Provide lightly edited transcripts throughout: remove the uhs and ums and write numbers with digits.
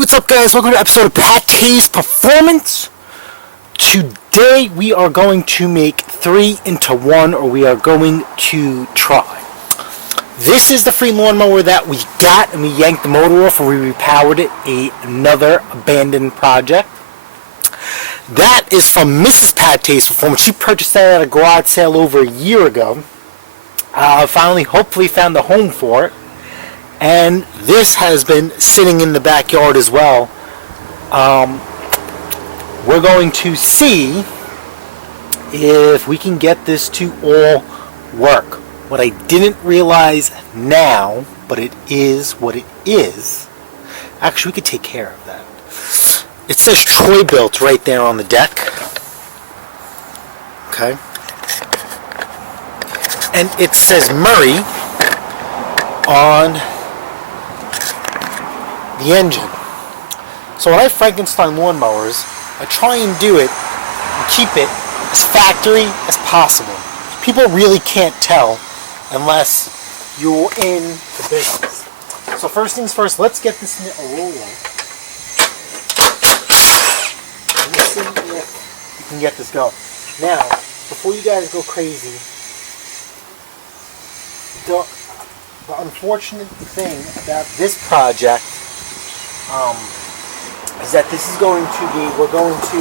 What's up, guys? Welcome to an episode of PATTAY'S Performance. Today we are going to make 3 into 1, or we are going to try. This is the free lawnmower that we got, and we yanked the motor off and we repowered it. Another abandoned project. That is from Mrs. PATTAY'S Performance. She purchased that at a garage sale over a year ago. Finally, hopefully found a home for it. And this has been sitting in the backyard as well. We're going to see if we can get this to all work. What I didn't realize now, but it is what it is. Actually, we could take care of that. It says Troy Built right there on the deck. Okay. And it says Murray on the engine. So when I Frankenstein lawnmowers, I try and do it and keep it as factory as possible. People really can't tell unless you're in the business. So first things first, let's get this in a roller. And let's see if we can get this going. Now, before you guys go crazy, the unfortunate thing about this project is that this is going to be, we're going to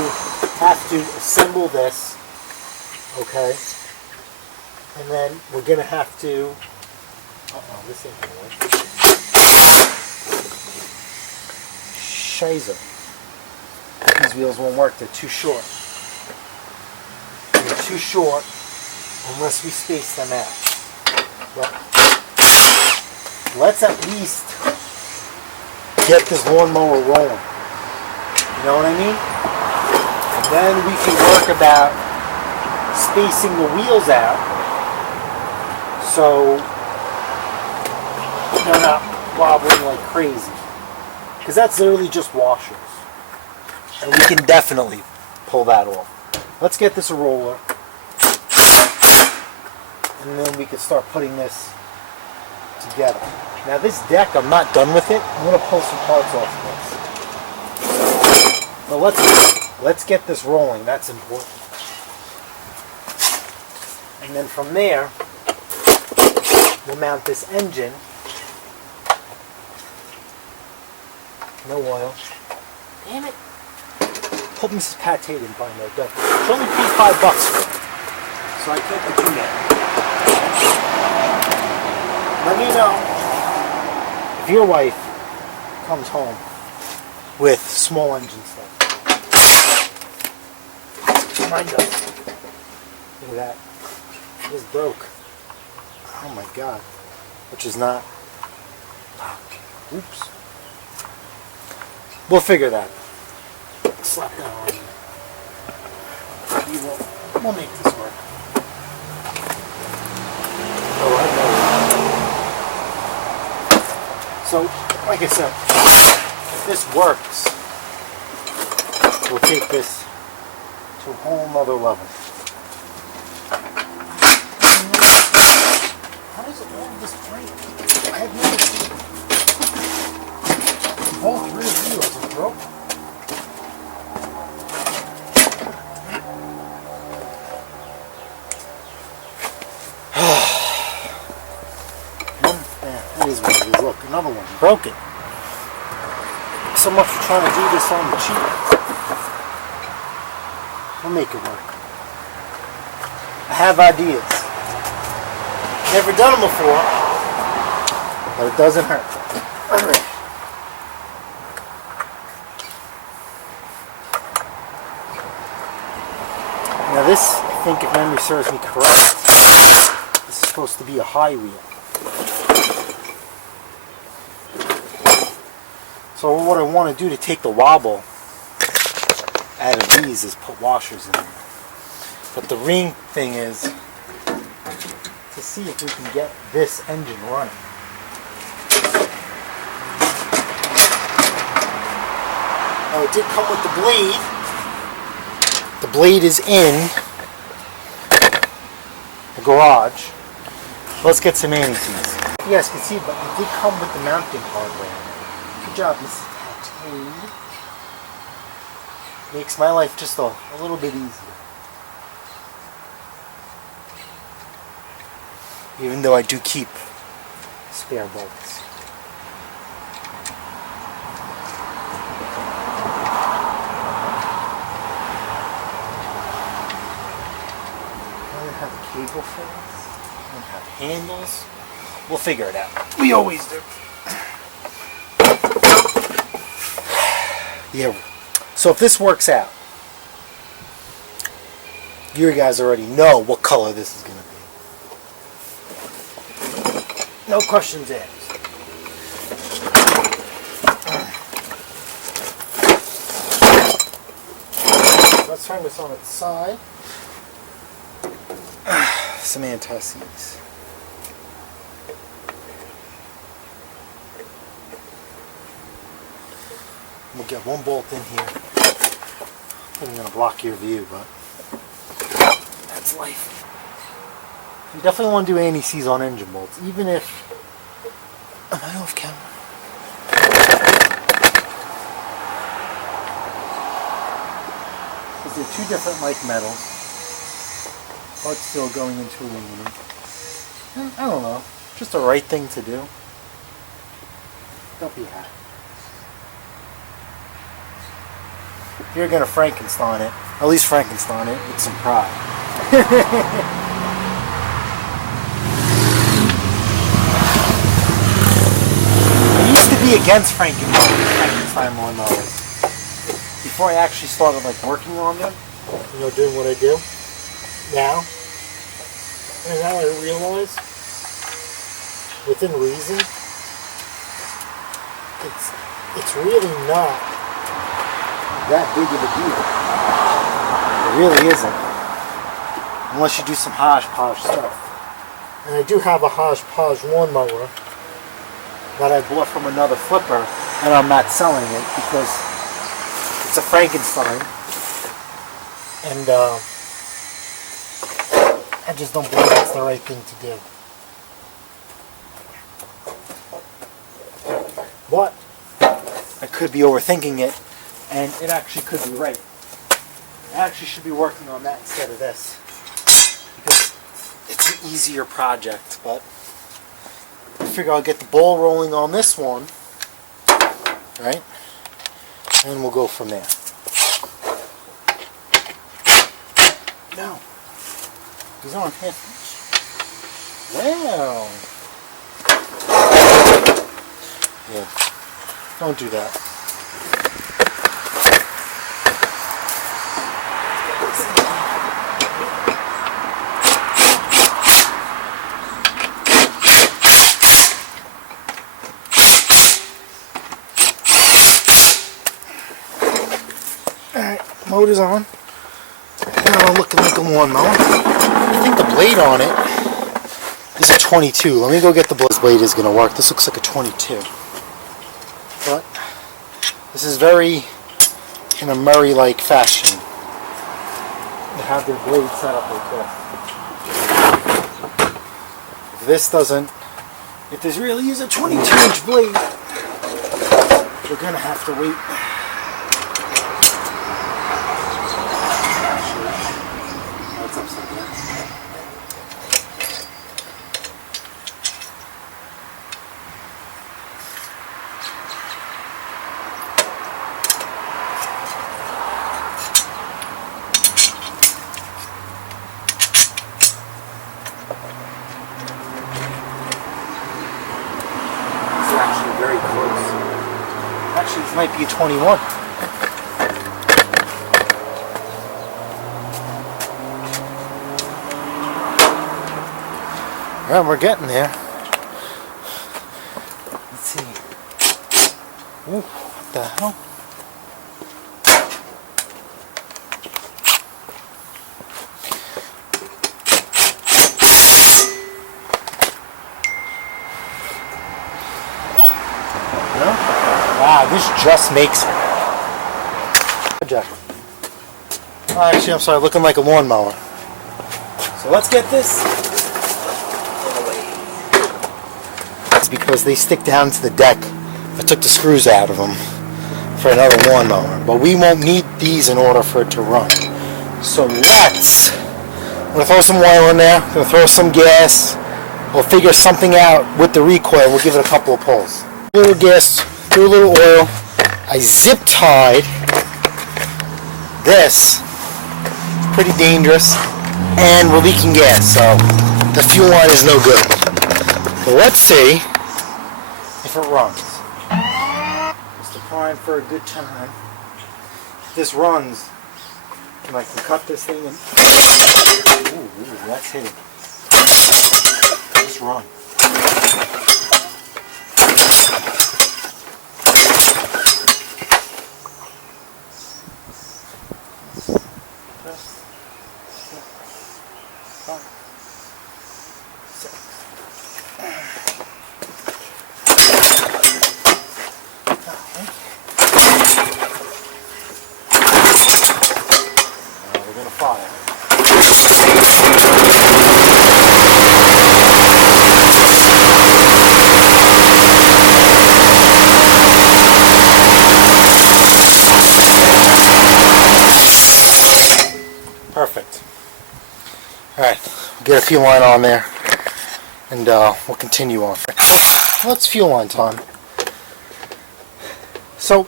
have to assemble this, okay, and then we're going to have to, this ain't going to work. Shizer. These wheels won't work, they're too short. They're too short unless we space them out. But let's at least get this lawnmower rolling. You know what I mean? And then we can work about spacing the wheels out so they're not wobbling like crazy. Because that's literally just washers. And we can definitely pull that off. Let's get this a roller. And then we can start putting this together. Now this deck, I'm not done with it. I'm going to pull some parts off of this. But let's get this rolling. That's important. And then from there, we'll mount this engine. No oil. Damn it. Hope Mrs. Pattay didn't buy no deck. She only paid $5 for it. So I can't do that. Let me know if your wife comes home with small engine stuff. Mine does. Look at that. It is broke. Oh my god. Which is not. Oops. We'll figure that. Slap that on. We'll make this work. Oh, I know. So, like I said, if this works, we'll take this to a whole nother level. How does all of this break? I have no idea. All 3 wheels are broken. That is what it is. Look, another one. Broken. So much for trying to do this on the cheap. We'll make it work. I have ideas. Never done them before, but it doesn't hurt. Now this, I think if memory serves me correct, this is supposed to be a high wheel. So what I want to do to take the wobble out of these is put washers in there. But the ring thing is to see if we can get this engine running. Now it did come with the blade. The blade is in the garage. Let's get some anti-seize. You guys can see, but it did come with the mounting hardware. Good job, Mrs. Pattay makes my life just a little bit easier. Even though I do keep spare bolts. I don't have a cable for this. I don't have handles. We'll figure it out. We always do. Yeah. So if this works out, you guys already know what color this is going to be. No questions asked. Let's turn this on its side. Some anti-seize. We'll get one bolt in here. I'm going to block your view, but that's life. You definitely want to do anti-seize on engine bolts, even if... Am I off camera? Because they're two different like metals. But still going into aluminum. And I don't know. Just the right thing to do. Don't be happy. You're going to Frankenstein it. At least Frankenstein it with some pride. I used to be against Frankenstein lawnmowers. Before I actually started like working on them. You know, doing what I do now. And now I realize, within reason, it's really not that big of a deal. It really isn't. Unless you do some hodgepodge stuff. And I do have a hodgepodge lawnmower that I bought from another flipper, and I'm not selling it because it's a Frankenstein. And I just don't believe that's the right thing to do. But I could be overthinking it. And it actually could be right. I actually should be working on that instead of this. Because it's an easier project, but I figure I'll get the ball rolling on this one. Right? And we'll go from there. No. These aren't half inch. Well. Yeah. Don't do that. Alright, motor's on. Now looking like a lawnmower. I think the blade on it is a 22. Let me go get the blade. This blade is going to work. This looks like a 22. But this is very in a Murray-like fashion. They have their blade set up like this. If this doesn't, if this really is a 22-inch blade, we're going to have to wait. That's upside down. Very close. Actually, this might be a 21. Well, we're getting there. Let's see. Ooh, what the hell? Wow, this just makes it. Oh, actually, I'm sorry, looking like a lawnmower. So let's get this. It's because they stick down to the deck. I took the screws out of them. for another lawnmower. But we won't need these in order for it to run. So I'm going to throw some oil in there. I'm going to throw some gas. We'll figure something out with the recoil. We'll give it a couple of pulls. A little gas, do a little oil. I zip tied this. Pretty dangerous. And we're leaking gas, so the fuel line is no good. But let's see if it runs. It's the prime for a good time. If this runs, and I can cut this thing and... Ooh, that's hitting. Just run. Perfect. Alright, get a fuel line on there and we'll continue on. So, it's fuel line time. So,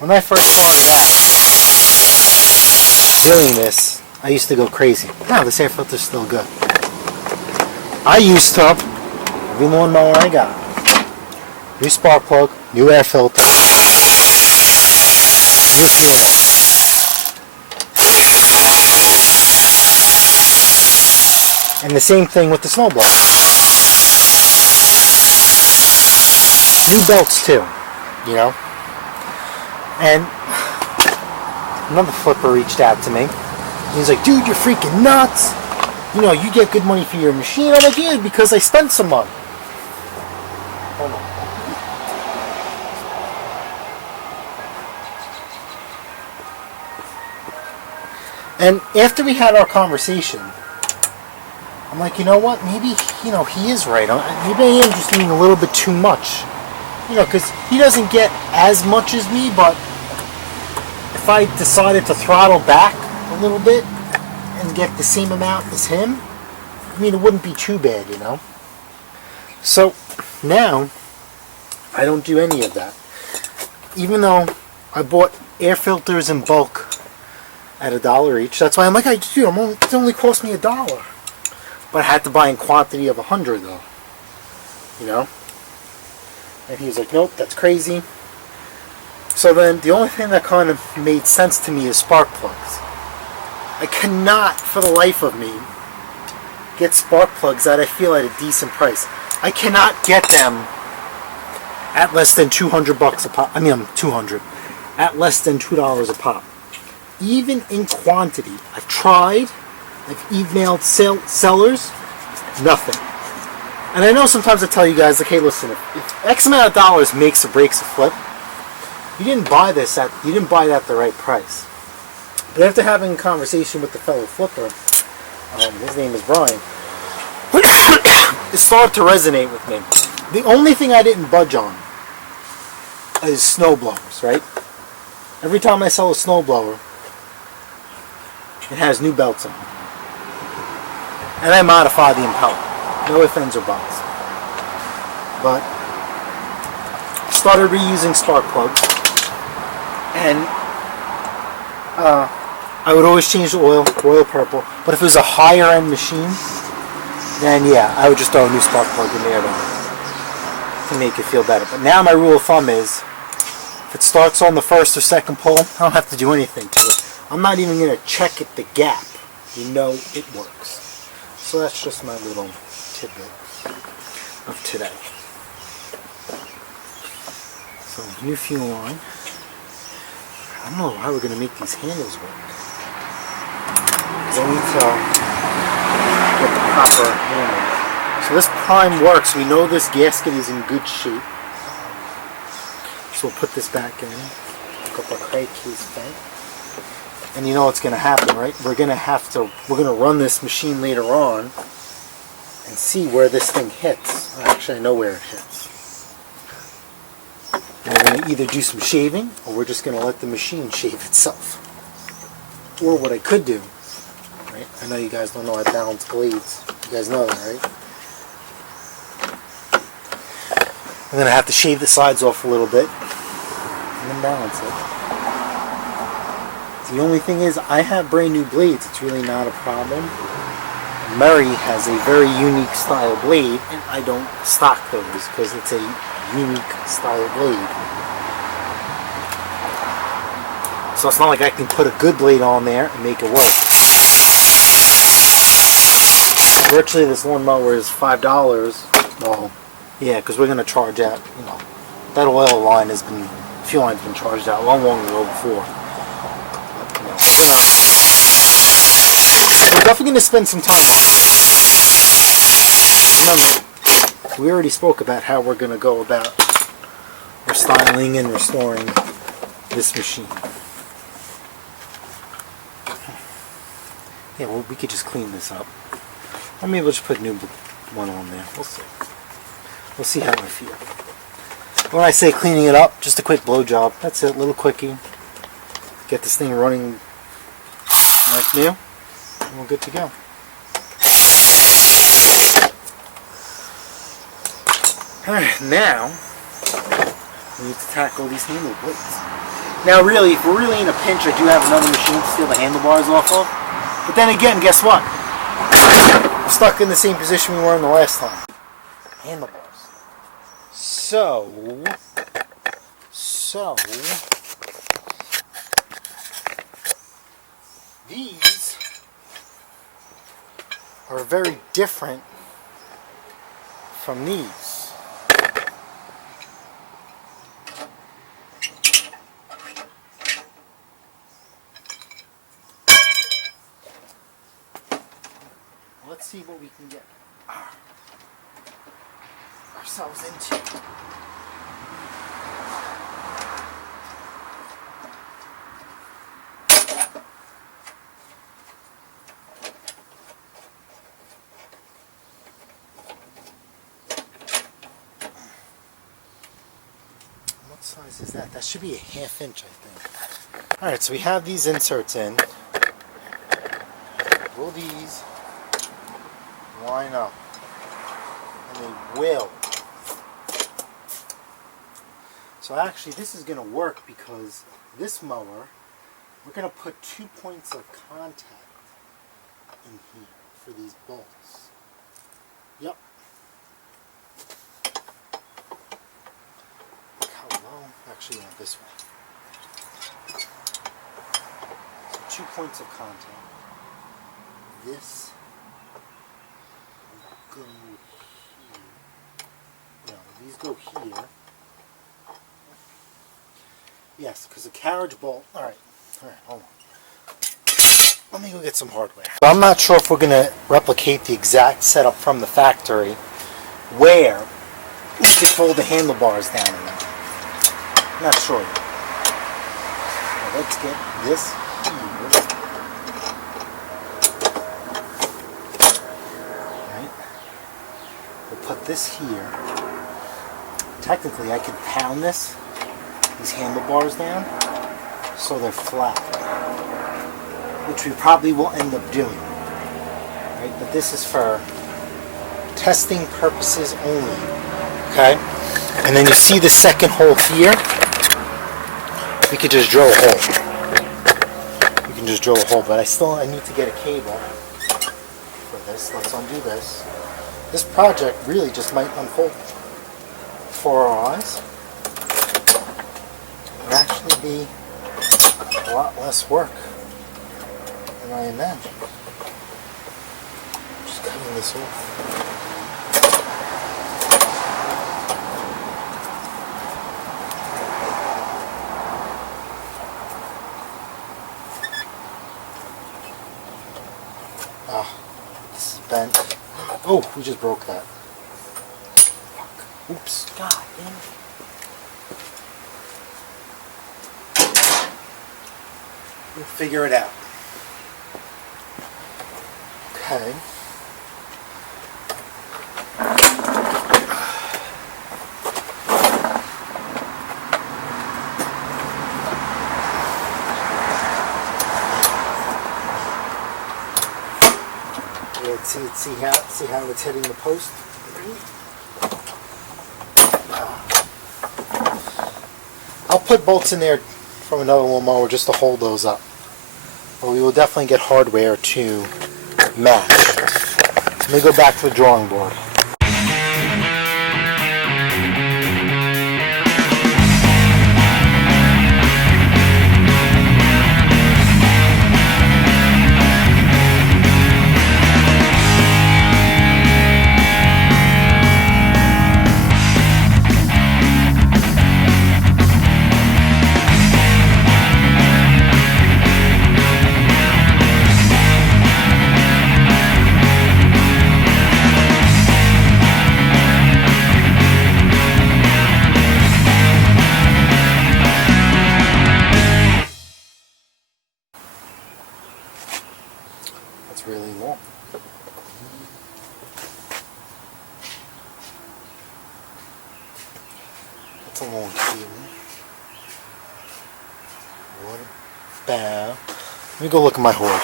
when I first started out doing this, I used to go crazy. Now this air filter's still good. I used to, every lawnmower I got, new spark plug, new air filter, new fuel line. And the same thing with the snowblower. New belts too, you know. And another flipper reached out to me. He's like, dude, you're freaking nuts. You know, you get good money for your machine. I'm like, yeah, because I spent some money. Hold on. And after we had our conversation, I'm like, you know what? Maybe, you know, he is right. Maybe I am just doing a little bit too much. You know, because he doesn't get as much as me, but if I decided to throttle back a little bit and get the same amount as him, I mean, it wouldn't be too bad, you know? So, now, I don't do any of that. Even though I bought air filters in bulk at $1 each. That's why I'm like, dude, it only cost me $1. But I had to buy in quantity of 100 though. You know? And he's like, nope, that's crazy. So then the only thing that kind of made sense to me is spark plugs. I cannot, for the life of me, get spark plugs that I feel at a decent price. I cannot get them at less than $200 a pop. I mean, 200. At less than $2 a pop. Even in quantity. I've tried. I've emailed sellers, nothing. And I know sometimes I tell you guys, like, hey, listen, if X amount of dollars makes or breaks a flip, you didn't buy that at the right price. But after having a conversation with the fellow flipper, his name is Brian, it started to resonate with me. The only thing I didn't budge on is snowblowers, right? Every time I sell a snowblower, it has new belts on it. And I modify the impeller. No ifs, ands, or buts. But started reusing spark plugs. And I would always change the oil, royal purple. But if it was a higher end machine, then yeah, I would just throw a new spark plug in there to make it feel better. But now my rule of thumb is, if it starts on the first or second pull, I don't have to do anything to it. I'm not even going to check at the gap. You know it works. So that's just my little tidbit of today. So new fuel line. I don't know how we're going to make these handles work. I need to get the proper handle. So this prime works. We know this gasket is in good shape. So we'll put this back in. Pick up our crank case thing. And you know what's going to happen, right? We're going to run this machine later on and see where this thing hits. Actually, I know where it hits. And going to either do some shaving, or we're just going to let the machine shave itself. Or what I could do, right? I know you guys don't know I balance blades. You guys know that, right? I'm going to have to shave the sides off a little bit and then balance it. The only thing is, I have brand new blades. It's really not a problem. Murray has a very unique style blade, and I don't stock those because it's a unique style blade. So it's not like I can put a good blade on there and make it work. Virtually this lawnmower is $5. Well, yeah, because we're going to charge out, you know, that oil line has been, fuel line's been charged out long ago before. But, you know, we're definitely going to spend some time on it. Remember, we already spoke about how we're going to go about restyling and restoring this machine. Yeah, well, we could just clean this up. Or maybe we'll just put a new one on there. We'll see. We'll see how I feel. When I say cleaning it up, just a quick blow job. That's it, little quickie. Get this thing running like new, and we're good to go. Alright, now we need to tackle these handle blades. Now really, if we're really in a pinch, I do have another machine to steal the handlebars off of. But then again, guess what? We're stuck in the same position we were in the last time. Handlebars. So these are very different from these. Let's see what we can get ourselves into. What size is that? That should be a 1/2 inch, I think. Alright, so we have these inserts in. Will these line up? And they will. So actually this is going to work because this mower, we're going to put 2 points of contact in here for these bolts. Yep. How low? Actually, not this way. So 2 points of contact. This will go here. No, these go here. Yes, because the carriage bolt. Alright, hold on. Let me go get some hardware. I'm not sure if we're going to replicate the exact setup from the factory where we could fold the handlebars down in them. I'm not sure. Now let's get this here. Right. We'll put this here. Technically, I could pound these handlebars down so they're flat, which we probably will end up doing, right? But this is for testing purposes only, okay? And then you see the second hole here. We could just drill a hole. We can just drill a hole, but I need to get a cable for this. Let's undo this. This project really just might unfold before our eyes. Would actually be a lot less work than I imagined. Just cutting this off. This is bent. Oh, we just broke that. Fuck. Oops. God damn it. We'll figure it out. Okay. Alright, see how it's hitting the post? I'll put bolts in there from another lawnmower just to hold those up. But we will definitely get hardware to match. Let me go back to the drawing board. Really long. That's a long cable. What about? Let me go look at my horde.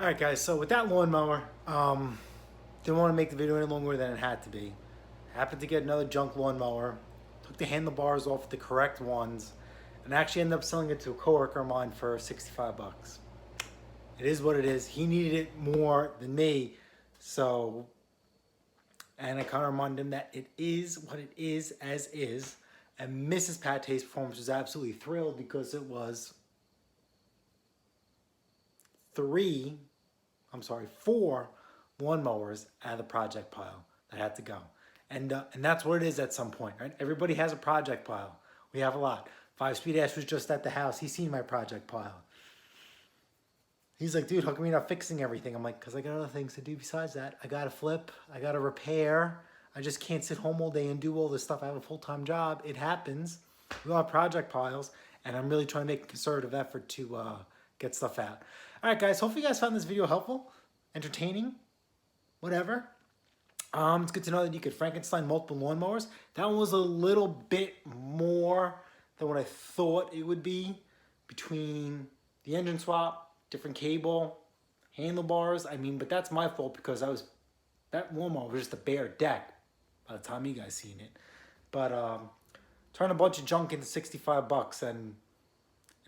Alright guys, so with that lawnmower, didn't want to make the video any longer than it had to be. Happened to get another junk lawnmower, took the handlebars off the correct ones, and actually ended up selling it to a coworker of mine for 65 bucks. It is what it is. He needed it more than me, so, and I kind of reminded him that it is what it is as is, and Mrs. PATTAY'S Performance was absolutely thrilled because it was 4 lawnmowers out of the project pile that had to go. And that's what it is at some point, right? Everybody has a project pile. We have a lot. 5-Speed Ash was just at the house. He's seen my project pile. He's like, dude, how come you're not fixing everything? I'm like, because I got other things to do besides that. I got to flip. I got to repair. I just can't sit home all day and do all this stuff. I have a full-time job. It happens. We all have project piles, and I'm really trying to make a concerted effort to get stuff out. All right, guys. Hopefully you guys found this video helpful, entertaining, whatever. It's good to know that you could Frankenstein multiple lawnmowers. That one was a little bit more than what I thought it would be, between the engine swap, different cable, handlebars. I mean, but that's my fault because that lawnmower was just a bare deck by the time you guys seen it. But turn a bunch of junk into 65 bucks, and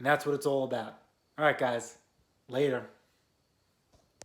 that's what it's all about. All right, guys. Later.